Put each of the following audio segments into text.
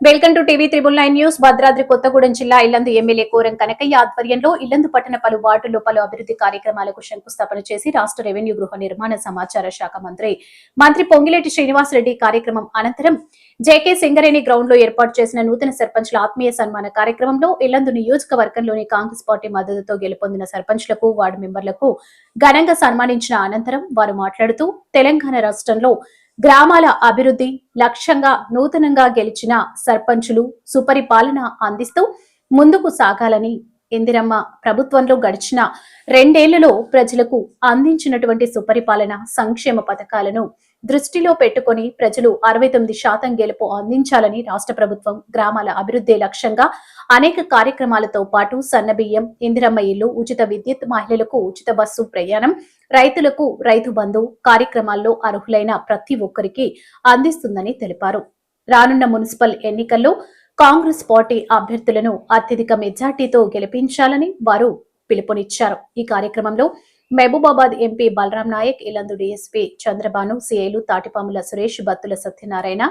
Welcome to TV triple nine news. Bhadradri Kothagudem జిల్లా Yellandu MLA quorum Kanakaiah ఆధ్వర్యంలో ఇల్లందు పట్టణ పలు వార్డుల్లో పలు అభివృద్ధి కార్యక్రమాలకు శంకుస్థాపన చేసి రాష్ట్ర రెవెన్యూ గృహ నిర్మాణ సమాచార శాఖ మంత్రి మంత్రి పొంగిలేటి శ్రీనివాసరెడ్డి కార్యక్రమం అనంతరం జేకే సింగరేణి గ్రౌండ్లో ఏర్పాటు చేసిన నూతన సర్పంచ్ల ఆత్మీయ సన్మాన కార్యక్రమంలో ఇల్లందు నియోజకవర్గంలోని కాంగ్రెస్ పార్టీ మద్దతుతో గెలుపొందిన సర్పంచ్లకు వార్డు మెంబర్లకు ఘనంగా సన్మానించిన అనంతరం వారు మాట్లాడుతూ తెలంగాణ రాష్ట్రంలో గ్రామాల అభివృద్ధి లక్ష్యంగా నూతనంగా గెలిచిన సర్పంచులు సుపరిపాలన అందిస్తూ ముందుకు సాగాలని ఇందిరమ్మ ప్రభుత్వంలో గడిచిన రెండేళ్ళలో ప్రజలకు అందించినటువంటి సుపరిపాలన సంక్షేమ పథకాలను దృష్టిలో పెట్టుకొని ప్రజలు అరవై తొమ్మిది శాతం గెలుపు అందించాలని రాష్ట్ర ప్రభుత్వం గ్రామాల అభివృద్ధి లక్ష్యంగా అనేక కార్యక్రమాలతో పాటు సన్నబియ్యం ఇందిరమ్మ ఇల్లు ఉచిత విద్యుత్ మహిళలకు ఉచిత బస్సు ప్రయాణం రైతులకు రైతు బంధు కార్యక్రమాల్లో అర్హులైన ప్రతి ఒక్కరికి అందిస్తుందని తెలిపారు. రానున్న మున్సిపల్ ఎన్నికల్లో కాంగ్రెస్ పార్టీ అభ్యర్థులను అత్యధిక మెజార్టీతో గెలిపించాలని వారు పిలుపునిచ్చారు. ఈ కార్యక్రమంలో Mahabubabad MP Balaram Naik Yellandu DSP Chandrabhanu సిఐలు Tatipamula Suresh Battula Satyanarayana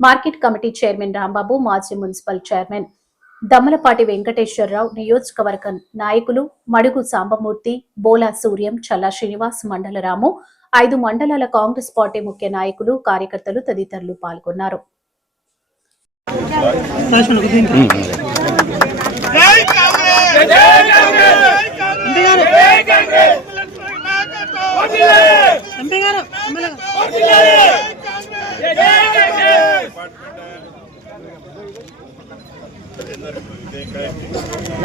market committee chairman Rambabu మాజీ మున్సిపల్ చైర్మన్ దమ్మలపాటి వెంకటేశ్వరరావు నియోజకవర్గ నాయకులు మడుగు సాంబమూర్తి బోలా సూర్యం చల్లా శ్రీనివాస్ మండలరాము ఐదు మండలాల కాంగ్రెస్ పార్టీ ముఖ్య నాయకులు కార్యకర్తలు తదితరులు పాల్గొన్నారు. జై కాంగ్రెస్! జై కాంగ్రెస్ జై కాంగ్రెస్ ఎంపీ గారు ఎమ్మెల్యే గారు. జై కాంగ్రెస్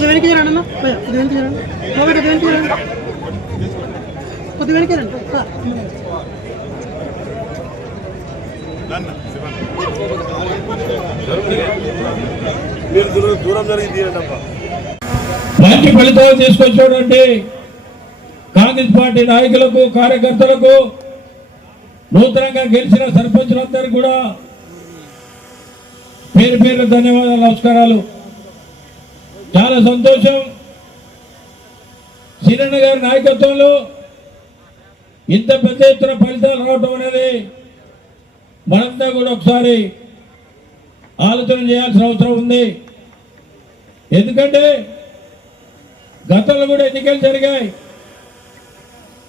కొద్దిగా వెనక్కి జరండి అన్న. కొద్దిగా వెనక్కి కొద్దిగా వెనక్కి కొద్దిగా వెనక్కి జరండి సార్ మంచి ఫలితాలు తీసుకొచ్చినటువంటి కాంగ్రెస్ పార్టీ నాయకులకు కార్యకర్తలకు నూతనంగా గెలిచిన సర్పంచులందరికీ కూడా పేరు పేరు ధన్యవాదాలు నమస్కారాలు. చాలా సంతోషం. శ్రీరణ గారి నాయకత్వంలో ఇంత పెద్ద ఎత్తున ఫలితాలు రావటం అనేది మనంతా కూడా ఒకసారి ఆలోచన చేయాల్సిన అవసరం ఉంది. ఎందుకంటే గతంలో కూడా ఎన్నికలు జరిగాయి.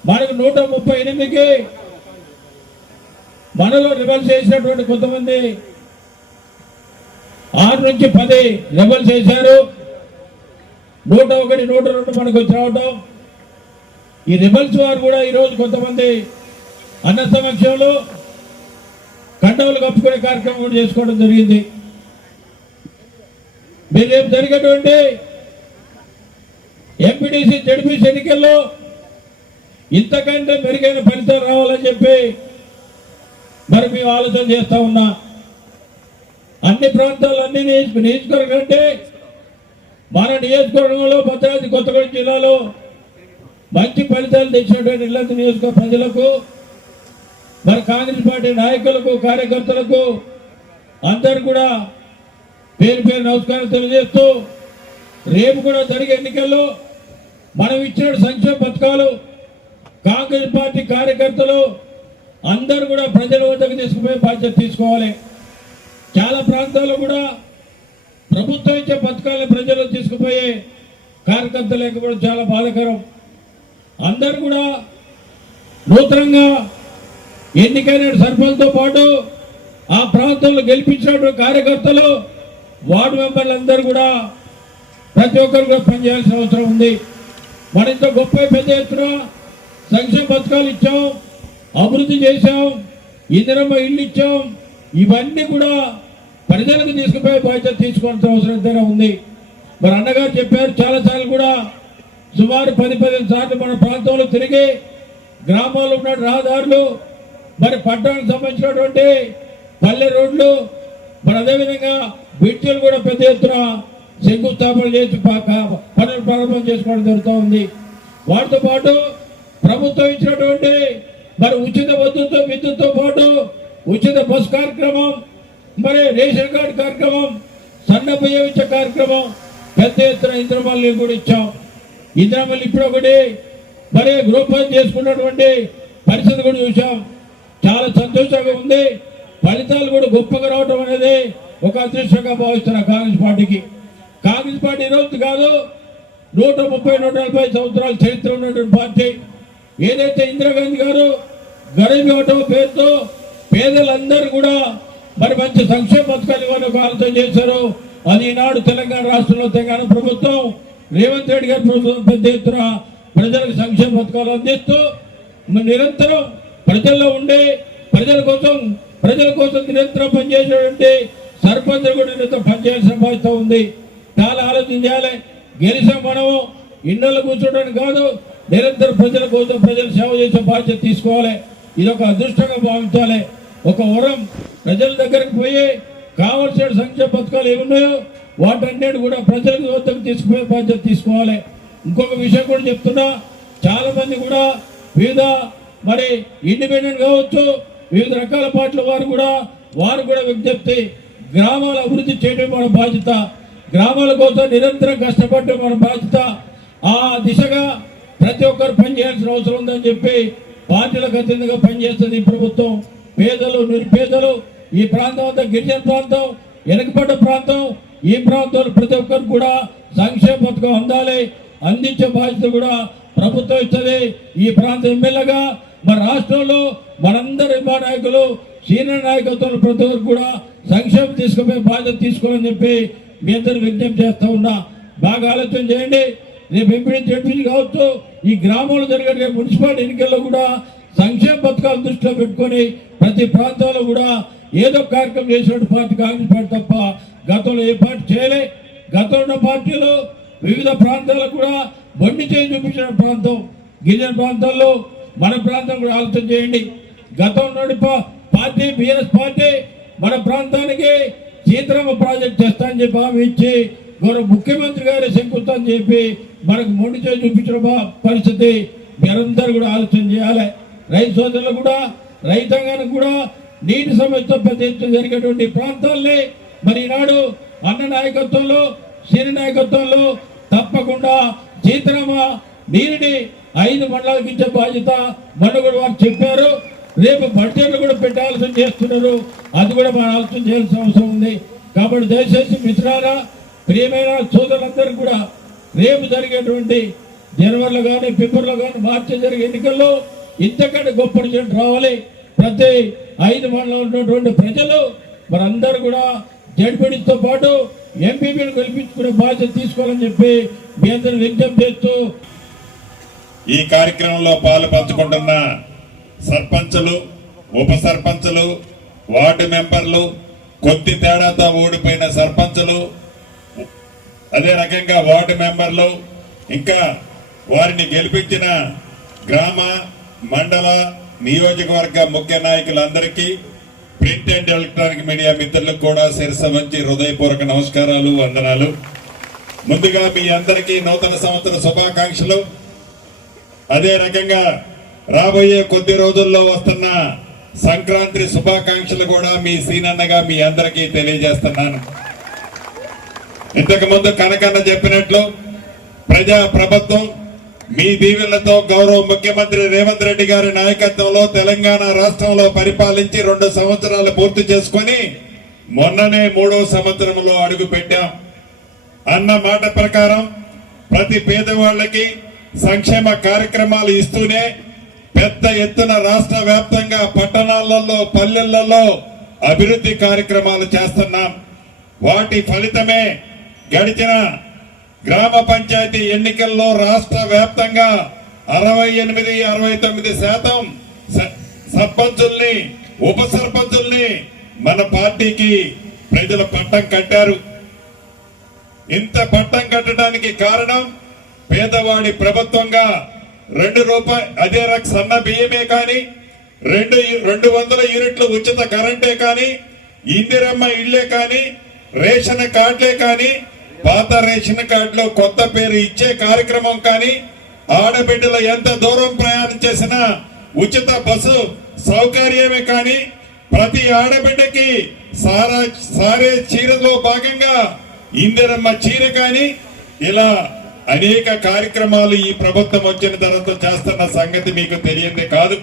మనకు నూట ముప్పై ఎనిమిదికి మనలో రిబల్స్ చేసినటువంటి కొంతమంది ఆరు నుంచి పది రిబల్స్ చేశారు. నూట ఒకటి నూట రెండు మనకు వచ్చి రావటం. ఈ రిబల్స్ వారు కూడా ఈరోజు కొంతమంది అన్న సమక్షంలో కండవులు కప్పుకునే కార్యక్రమం కూడా చేసుకోవడం జరిగింది. మీరు రేపు జరిగేటువంటి ఎంపీటీసీ జడ్పీసీ ఎన్నికల్లో ఇంతకంటే మెరుగైన ఫలితాలు రావాలని చెప్పి మరి మేము ఆలోచన చేస్తా ఉన్నా. అన్ని ప్రాంతాలు అన్ని నియోజకవర్గం అంటే మన నియోజకవర్గంలో భద్రాద్రి కొత్తగూడెం జిల్లాలో మంచి ఫలితాలు తెచ్చినటువంటి ఇళ్ళంత నియోజక ప్రజలకు మరి కాంగ్రెస్ పార్టీ నాయకులకు కార్యకర్తలకు అందరు కూడా పేరు పేరు నమస్కారం తెలియజేస్తూ రేపు కూడా జరిగే ఎన్నికల్లో మనం ఇచ్చిన సంక్షేమ పథకాలు కాంగ్రెస్ పార్టీ కార్యకర్తలు అందరూ కూడా ప్రజల వద్దకు తీసుకుపోయే బాధ్యత తీసుకోవాలి. చాలా ప్రాంతాల్లో కూడా ప్రభుత్వం ఇచ్చే పథకాలను ప్రజలు తీసుకుపోయే కార్యకర్త లేకపోవడం చాలా బాధాకరం. అందరు కూడా నూతనంగా ఎన్నికైన సర్పంచ్తో పాటు ఆ ప్రాంతంలో గెలిపించినటువంటి కార్యకర్తలు వార్డు మెంబర్లు అందరూ కూడా ప్రతి ఒక్కరు కూడా పనిచేయాల్సిన అవసరం ఉంది. మన ఇంత గొప్ప పెద్ద ఎత్తున సంక్షేమ పథకాలు ఇచ్చాం అభివృద్ధి చేశాం ఇందిరమ్మ ఇల్లు ఇచ్చాం ఇవన్నీ కూడా ప్రజలకు తీసుకుపోయే బాధ్యత తీసుకోవాల్సిన అవసరం ఎంతైనా ఉంది. మరి అన్నగారు చెప్పారు చాలాసార్లు కూడా సుమారు పది పదిహేను సార్లు మన ప్రాంతంలో తిరిగి గ్రామాల్లో ఉన్న రహదారులు మరి పట్టణానికి సంబంధించినటువంటి పల్లె రోడ్లు మరి అదేవిధంగా బ్రిడ్జిలు కూడా పెద్ద ఎత్తున శంకుస్థాపన చేసి పనులు ప్రారంభం చేసుకోవడం జరుగుతూ ఉంది. వాటితో పాటు ప్రభుత్వం ఇచ్చినటువంటి మరి ఉచిత విద్యుత్ విద్యుత్తో పాటు ఉచిత బస్ కార్యక్రమం మరి రేషన్ కార్డు కార్యక్రమం సన్న బియ్యం ఇచ్చే కార్యక్రమం పెద్ద ఎత్తున ఇంద్రమల్లి కూడా ఇచ్చాం. ఇంద్రమల్లి ఇప్పుడు ఒకటి మరి గృహపం చేసుకున్నటువంటి పరిస్థితి కూడా చూసాం చాలా సంతోషంగా ఉంది. ఫలితాలు కూడా గొప్పగా రావడం అనేది ఒక అదృష్టంగా భావిస్తున్నా కాంగ్రెస్ పార్టీకి. కాంగ్రెస్ పార్టీ ఈరోజు కాదు నూట ముప్పై నూట నలభై సంవత్సరాల చరిత్ర ఉన్నటువంటి పార్టీ. ఏదైతే ఇందిరాగాంధీ గారు గరీబ్ ఇవ్వటం పేరుతో పేదలందరూ కూడా మరి మంచి సంక్షేమ పథకాలు ఇవ్వాలని ఆలోచన చేశారు. అది ఈనాడు తెలంగాణ రాష్ట్రంలో తెలంగాణ ప్రభుత్వం. రేవంత్ రెడ్డి గారి ప్రభుత్వం పెద్ద ఎత్తున ప్రజలకు సంక్షేమ పథకాలు అందిస్తూ నిరంతరం ప్రజల్లో ఉండే ప్రజల కోసం ప్రజల కోసం నిరంతరం పనిచేసేటువంటి సర్పంచ్ కూడా నిరంతరం పనిచేయాల్సిన బాధ్యత ఉంది. చాలా ఆలోచన చేయాలి. గెలిచాం మనము ఇళ్ళలో కూర్చోడానికి కాదు నిరంతరం ప్రజల కోసం ప్రజలు సేవ చేసే బాధ్యత తీసుకోవాలి. ఇది ఒక అదృష్టంగా భావించాలి. ఒక వరం ప్రజల దగ్గరికి పోయి కావలసిన సంక్షేమ పథకాలు ఏమున్నాయో వాటన్నిటి కూడా ప్రజల వద్దకు తీసుకుపోయే బాధ్యత తీసుకోవాలి. ఇంకొక విషయం కూడా చెప్తున్నా చాలా మంది కూడా వివిధ మరి ఇండిపెండెంట్ కావచ్చు వివిధ రకాల పార్టీల వారు కూడా వారు కూడా విజ్ఞప్తి గ్రామాల అభివృద్ధి చేయడం మన బాధ్యత. గ్రామాల కోసం నిరంతరం కష్టపడడం మన బాధ్యత. ఆ దిశగా ప్రతి ఒక్కరు పనిచేయాల్సిన అవసరం ఉందని చెప్పి పార్టీలకు అతీతంగా పనిచేస్తుంది ఈ ప్రభుత్వం. పేదలు నిరుపేదలు ఈ ప్రాంతం అంతా గిరిజన ప్రాంతం వెనుకబడ్డ ప్రాంతం ఈ ప్రాంతంలో ప్రతి ఒక్కరు కూడా సంక్షేమ పథకం అందాలి అందించే బాధ్యత కూడా ప్రభుత్వం ఇస్తుంది ఈ ప్రాంత ఎమ్మెల్యేగా మన రాష్ట్రంలో మనందరి మా నాయకులు సీనియర్ నాయకత్వం ప్రతి ఒక్కరు కూడా సంక్షేమం తీసుకుపోయే బాధ్యత తీసుకోవాలని చెప్పి మీ అందరూ విజ్ఞప్తి చేస్తూ ఉన్నా. బాగా ఆలోచన చేయండి. రేపు ఎంపీ ఎంపీ కావచ్చు ఈ గ్రామంలో జరిగే రేపు మున్సిపాలిటీ ఎన్నికల్లో కూడా సంక్షేమ పథకాలు దృష్టిలో పెట్టుకొని ప్రతి ప్రాంతంలో కూడా ఏదో కార్యక్రమం చేసినట్టు పార్టీ కాంగ్రెస్ పార్టీ తప్ప గతంలో ఏ పార్టీ చేయలే. గతంలో ఉన్న పార్టీలు వివిధ ప్రాంతాలకు కూడా బండి చేయి చూపించిన ప్రాంతం. గిరిజన ప్రాంతాల్లో మన ప్రాంతం కూడా ఆలోచన చేయండి. గతంలో పా- పార్టీ బీఆర్ఎస్ పార్టీ మన ప్రాంతానికి సీతారామ ప్రాజెక్ట్ చేస్తా అని చెప్పి హామీ ఇచ్చి గౌరవ ముఖ్యమంత్రి గారి శంకుస్థాపన చెప్పి మనకు మొండి చేసి చూపించిన పరిస్థితి. మీరందరూ కూడా ఆలోచన చేయాలి. రైతు సోదరులు కూడా రైతాంగానికి కూడా నీటి సమస్యతో పెద్ద ఎత్తున జరిగేటువంటి ప్రాంతాల్ని మరి ఈనాడు అన్న నాయకత్వంలో సిరి నాయకత్వంలో తప్పకుండా సీతారామ నీరుని ఐదు మండలాలకు ఇచ్చే బాధ్యత మొన్న కూడా వారు చెప్పారు. రేపు బడ్జెట్లు కూడా పెట్టాల్సిన చేస్తున్నారు. అది కూడా మనం ఆలోచన చేయాల్సిన అవసరం ఉంది. కాబట్టి దయచేసి మిత్రారా ప్రియమైన సోదరులందరూ కూడా రేపు జరిగేటువంటి జనవరిలో కానీ ఫిబ్రవరిలో కానీ మార్చి జరిగే ఎన్నికల్లో ఇంతకంటే గొప్ప రిజల్ట్ రావాలి. ప్రతి ఐదు మండలం ఉన్నటువంటి ప్రజలు మరందరూ కూడా జడ్పీడీతో పాటు ఎంపీపీని గెలిపించుకునే బాధ్యత తీసుకోవాలని చెప్పి మీ అందరూ విజ్ఞప్తి చేస్తూ ఈ కార్యక్రమంలో పాలు పంచుకుంటున్న సర్పంచులు ఉప సర్పంచులు వార్డు మెంబర్లు కొద్ది తేడాతో ఓడిపోయిన సర్పంచులు అదే రకంగా వార్డు మెంబర్లు ఇంకా వారిని గెలిపించిన గ్రామ మండల నియోజకవర్గ ముఖ్య నాయకులందరికీ ప్రింట్ అండ్ ఎలక్ట్రానిక్ మీడియా మిత్రులకు కూడా శిరస మంచి హృదయపూర్వక నమస్కారాలు వందనాలు. ముందుగా మీ అందరికీ నూతన సంవత్సర శుభాకాంక్షలు. అదే రకంగా రాబోయే కొద్ది రోజుల్లో వస్తున్న సంక్రాంతి శుభాకాంక్షలు కూడా మీ సీనన్నగా మీ అందరికీ తెలియజేస్తున్నాను. ఇంతకు ముందు కనకన్న చెప్పినట్లు ప్రజా ప్రభుత్వం మీ దీవెనలతో గౌరవ ముఖ్యమంత్రి రేవంత్ రెడ్డి గారి నాయకత్వంలో తెలంగాణ రాష్ట్రంలో పరిపాలించి రెండు సంవత్సరాలు పూర్తి చేసుకొని మొన్ననే మూడో సంవత్సరంలో అడుగు పెట్టాం. అన్న మాట ప్రకారం ప్రతి పేదవాళ్ళకి సంక్షేమ కార్యక్రమాలు ఇస్తూనే పెద్ద ఎత్తున రాష్ట్ర వ్యాప్తంగా పట్టణాలలో పల్లెలలో అభివృద్ధి కార్యక్రమాలు చేస్తున్నాం. వాటి ఫలితమే గడిచిన గ్రామ పంచాయతీ ఎన్నికల్లో రాష్ట్ర వ్యాప్తంగా అరవై ఎనిమిది అరవై తొమ్మిది శాతం సర్పంచుల్ని ఉప సర్పంచుల్ని మన పార్టీకి ప్రజల పట్టం కట్టారు. ఇంత పట్టం కట్టడానికి కారణం పేదవాడి ప్రభుత్వంగా రెండు రూపాయ అదే రక సన్న బియ్యమే కానీ రెండు రెండు వందల యూనిట్లు ఉచిత కరెంటే కానీ ఇందిరమ్మ ఇళ్ళే కానీ రేషన్ కార్డులే కానీ పాత రేషన్ కార్డులో కొత్త పేరు ఇచ్చే కార్యక్రమం కానీ ఆడబిడ్డలు ఎంత దూరం ప్రయాణం చేసినా ఉచిత బస్సు సౌకర్యమే కానీ ప్రతి ఆడబిడ్డకి సారా సారే చీరలో భాగంగా ఇందిరమ్మ చీర కానీ ఇలా అనేక కార్యక్రమాలు ఈ ప్రభుత్వం వచ్చిన తర్వాత చేస్తున్న సంగతి మీకు తెలియంది కాదు.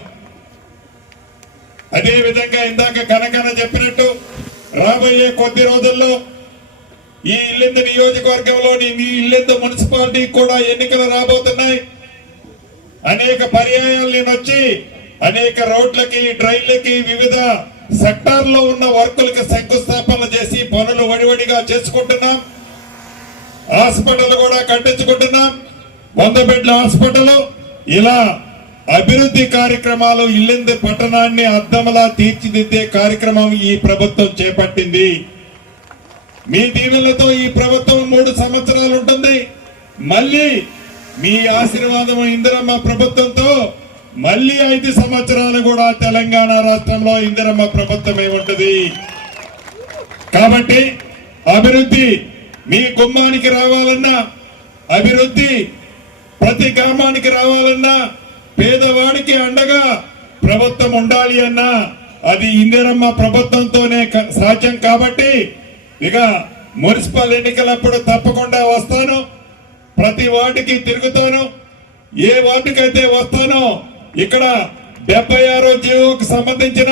అదే విధంగా ఇందాక కనకన చెప్పినట్టు రాబోయే కొద్ది రోజుల్లో ఈ ఇల్లెందు నియోజకవర్గంలోని ఈ ఇల్లెందు మున్సిపాలిటీ కూడా ఎన్నికలు రాబోతున్నాయి. అనేక పర్యాయాలు నేను వచ్చి అనేక రోడ్లకి డ్రైన్లకి వివిధ సెక్టార్లో ఉన్న వర్కులకి శంకుస్థాపన చేసి పనులు వడివడిగా చేసుకుంటున్నాం. హాస్పిటల్ కూడా కట్టించుకుంటున్నాం. వంద బెడ్ల హాస్పిటల్. ఇలా అభివృద్ధి కార్యక్రమాలు ఇల్లెందు పట్టణాన్ని అద్దమలా తీర్చిదిద్దే కార్యక్రమం ఈ ప్రభుత్వం చేపట్టింది. మీ దీవెనలతో ఈ ప్రభుత్వం మూడు సంవత్సరాలు ఉంటుంది. మళ్ళీ మీ ఆశీర్వాదం ఇందిరమ్మ ప్రభుత్వంతో మళ్ళీ ఐదు సంవత్సరాలు కూడా తెలంగాణ రాష్ట్రంలో ఇందిరమ్మ ప్రభుత్వమే ఉంటుంది. కాబట్టి అభివృద్ధి మీ గుమ్మానికి రావాలన్నా అభివృద్ధి ప్రతి గ్రామానికి రావాలన్నా పేదవాడికి అండగా ప్రభుత్వం ఉండాలి అన్నా అది ఇందిరమ్మ ప్రభుత్వంతోనే సాధ్యం కాబట్టి ఇక మున్సిపల్ ఎన్నికలప్పుడు తప్పకుండా వస్తాను. ప్రతి వార్డుకి తిరుగుతాను. ఏ వార్డుకైతే వస్తానో ఇక్కడ డెబ్బై ఆరో జీవోకి సంబంధించిన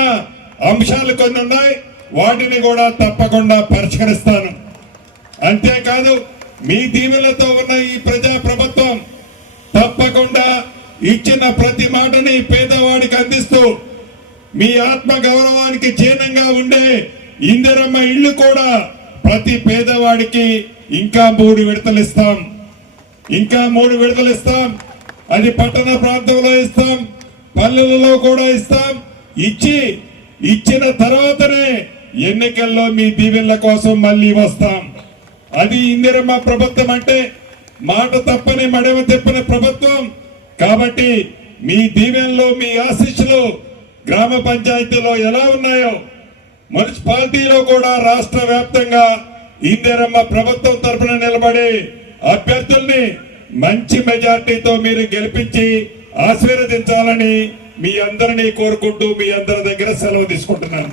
అంశాలు కొన్ని ఉన్నాయి. వాటిని కూడా తప్పకుండా పరిష్కరిస్తాను. అంతేకాదు మీ దీవెనలతో ఉన్న ఈ ప్రజా ప్రభుత్వం తప్పకుండా ఇచ్చిన ప్రతి మాటని పేదవాడికి అందిస్తూ మీ ఆత్మ గౌరవానికి చిహ్నంగా ఉండే ఇందిరమ్మ ఇల్లు కూడా ప్రతి పేదవాడికి ఇంకా మూడు విడతలు ఇస్తాం. ఇంకా మూడు విడతలు ఇస్తాం. అది పట్టణ ప్రాంతంలో ఇస్తాం. పల్లెలలో కూడా ఇస్తాం. ఇచ్చి ఇచ్చిన తర్వాతనే ఎన్నికల్లో మీ దీవెనల కోసం మళ్ళీ వస్తాం. అది ఇందిరమ్మ ప్రభుత్వం అంటే మాట తప్పని మడవ తెప్పని ప్రభుత్వం. కాబట్టి మీ దీవెనలో మీ ఆశీస్సులు గ్రామ పంచాయతీలో ఎలా ఉన్నాయో మున్సిపాలిటీలో కూడా రాష్ట్ర వ్యాప్తంగా ఇందిరమ్మ ప్రభుత్వం తరపున నిలబడి అభ్యర్థుల్ని మంచి మెజార్టీతో మీరు గెలిపించి ఆశీర్వదించాలని మీ అందరినీ కోరుకుంటూ మీ అందరి దగ్గర సెలవు తీసుకుంటున్నాను.